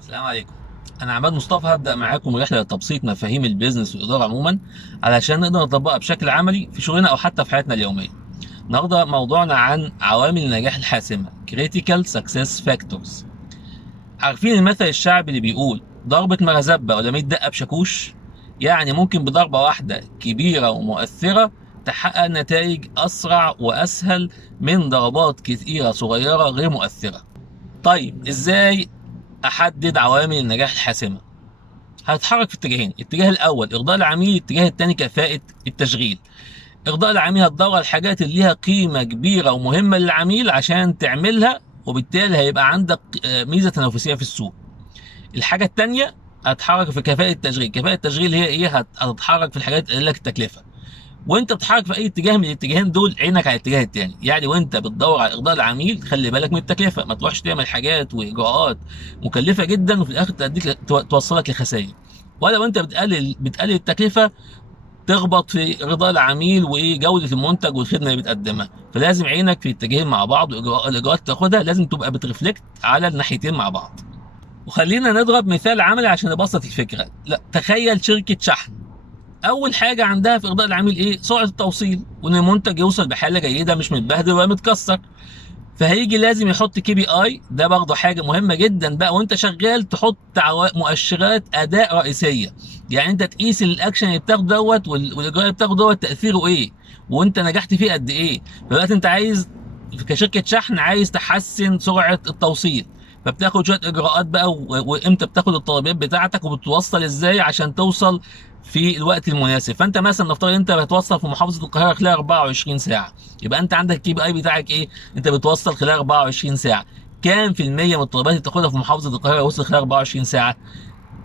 السلام عليكم. أنا عماد مصطفى، هبدأ معاكم رحلة لتبسيط مفاهيم البيزنس والإدارة عموما علشان نقدر نطبقها بشكل عملي في شغلنا أو حتى في حياتنا اليومية. النهارده موضوعنا عن عوامل النجاح الحاسمة Critical Success Factors. عارفين المثل الشعبي اللي بيقول ضربة مرزبة ولا 100 دقة بشاكوش؟ يعني ممكن بضربة واحدة كبيرة ومؤثرة تحقق نتائج أسرع وأسهل من ضربات كثيرة صغيرة غير مؤثرة. طيب إزاي أحدد عوامل النجاح الحاسمة؟ هتتحرك في اتجاهين، الاتجاه الاول ارضاء العميل، الاتجاه الثاني كفاءة التشغيل. ارضاء العميل هتدور على الحاجات اللي ليها قيمة كبيرة ومهمة للعميل عشان تعملها، وبالتالي هيبقى عندك ميزة تنافسية في السوق. الحاجة الثانية هتتحرك في كفاءة التشغيل. كفاءة التشغيل هي ايه؟ هتتحرك في الحاجات اللي لك التكلفة. وانت بتتحرك في اي اتجاه من الاتجاهين دول عينك على الاتجاه الثاني، يعني وانت بتدور على ارضاء العميل خلي بالك من التكلفة، ما تروحش تعمل حاجات واجراءات مكلفة جدا وفي الاخر تديك توصلك لخسائر. ولا وانت بتقلل التكلفة تخبط في رضا العميل وجودة المنتج والخدمة اللي بتقدمها. فلازم عينك في اتجاهين مع بعض، والاجراءات تاخدها لازم تبقى بترفلكت على الناحيتين مع بعض. وخلينا نضرب مثال عملي عشان نبسط الفكرة. لا، تخيل شركة شحن اول حاجه عندها في ارضاء العميل ايه؟ سرعه التوصيل، وان المنتج يوصل بحاله جيده مش متبهدل ولا متكسر. فهيجي لازم يحط كي بي اي، ده برضه حاجه مهمه جدا بقى وانت شغال، تحط مؤشرات اداء رئيسيه. يعني انت تقيس الاكشن اللي بتاخده دوت والاجراء اللي بتاخده دوت تاثيره ايه، وانت نجحت فيه قد ايه. فدلوقتي انت عايز كشركه شحن عايز تحسن سرعه التوصيل، فبتاخد شويه اجراءات بقى وامتى بتاخد الطلبيات بتاعتك وبتوصل ازاي عشان توصل في الوقت المناسب. فانت مثلا نفترض انت هتوصل في محافظه القاهره خلال 24 ساعه، يبقى انت عندك كي بي اي بتاعك ايه؟ انت بتوصل خلال 24 ساعه. كام في المية من الطلبات اللي بتاخدها في محافظه القاهره وصل خلال 24 ساعه؟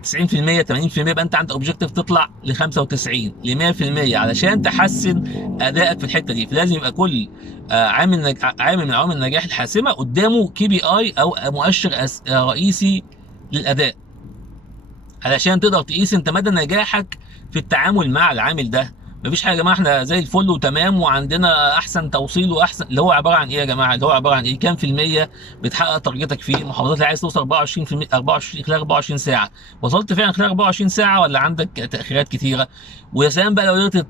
90%، 80%. يبقى انت عندك اوبجيكتيف تطلع ل 95 ل 100% علشان تحسن ادائك في الحته دي. فلازم يبقى كل عامل من عوامل النجاح الحاسمه قدامه كي بي اي او مؤشر رئيسي للاداء، علشان تقدر تقيس انت مدى نجاحك في التعامل مع العامل ده. مفيش حاجه يا جماعه احنا زي الفل وتمام وعندنا احسن توصيل واحسن، اللي هو عباره عن ايه يا جماعه؟ اللي هو عباره عن ايه؟ كام في الميه بتحقق تارجتك في المحافظات اللي عايز توصل 24%؟ 24 خلال 24 ساعه وصلت فعلا خلال 24 ساعه ولا عندك تاخيرات كتيره؟ ويا سلام بقى لو قدرت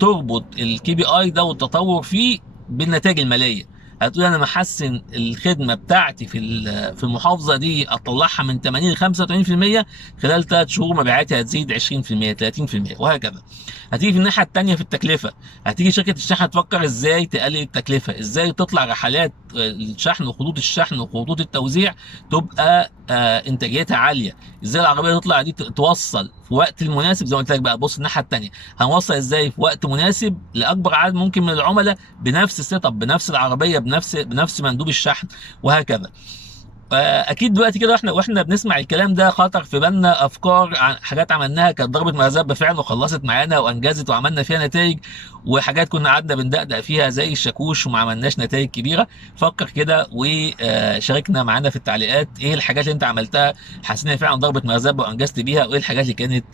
تربط الكي بي اي ده والتطور فيه بالنتائج الماليه. هتقول انا محسن الخدمه بتاعتي في المحافظه دي اطلعها من 80 ل 85%، خلال 3 شهور مبيعاتي هتزيد 20% 30% وهكذا. هتيجي في الناحيه الثانيه في التكلفه، هتيجي شركه الشحن تفكر ازاي تقلل التكلفه، ازاي تطلع رحلات الشحن وخطوط الشحن وخطوط التوزيع تبقى انتاجيتها عاليه. ازاي العربيه تطلع دي توصل في وقت المناسب. زي ما قلت لك بقى، بص الناحيه الثانيه، هنوصل ازاي في وقت مناسب لاكبر عدد ممكن من العملاء بنفس السيت اب، بنفس العربيه، بنفس مندوب الشحن وهكذا. اكيد دلوقتي كده واحنا بنسمع الكلام ده خطر في بالنا افكار عن حاجات عملناها كانت ضربه مرزبه فعلا وخلصت معانا وانجزت وعملنا فيها نتائج، وحاجات كنا قعدنا بندقدق فيها زي الشاكوش وما عملناش نتائج كبيره. فكر كده وشاركنا معانا في التعليقات ايه الحاجات اللي انت عملتها حسيت ان فعلا ضربه مرزبه وانجزت بيها، وايه الحاجات اللي كانت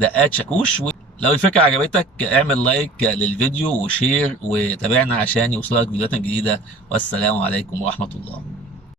دقات شاكوش. لو الفكرة عجبتك اعمل لايك للفيديو وشير وتابعنا عشان يوصلك فيديوهات جديدة. والسلام عليكم ورحمة الله.